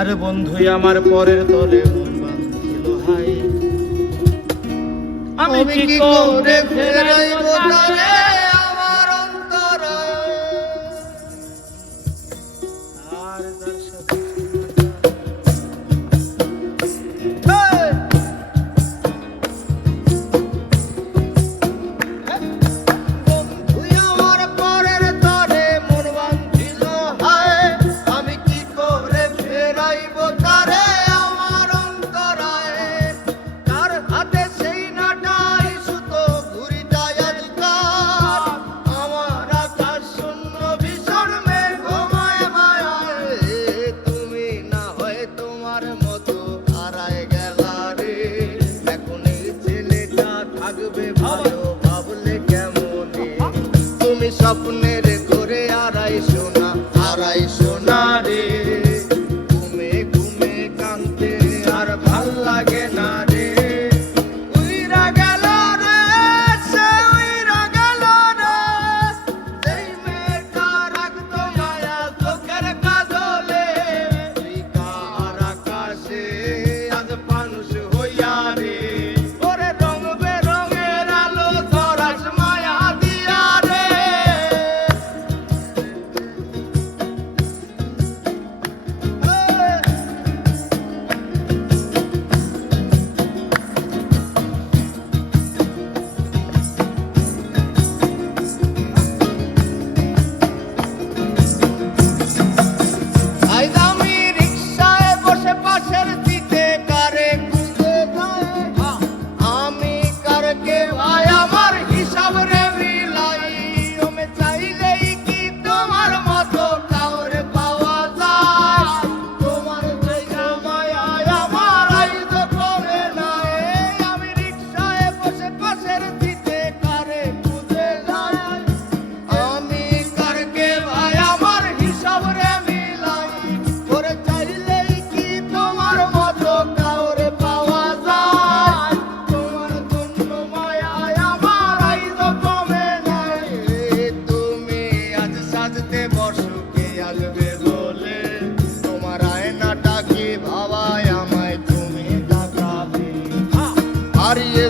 আরে বন্ধুই আমার পরের তরে মন বাঁধিল হাই, আমি কি করে ফেরাইব তারে আমার অন্তরে। আর যার সাথে স্বপ্নের করে আড়াই সোনা রে, ঘুমে ঘুমে কাঁদতে আর ভাল লাগে না রে। উইরা গেল রে, সে উইরা গেল রে, যেই মেয়েটা রাখতো মায়া চোখের কাজলে, তুই কার আকাশে আজ মানুষ হইয়া রে। ওরে রং বেরঙের আলো ধরাস মায়া দিয়া রে। হারিয়ে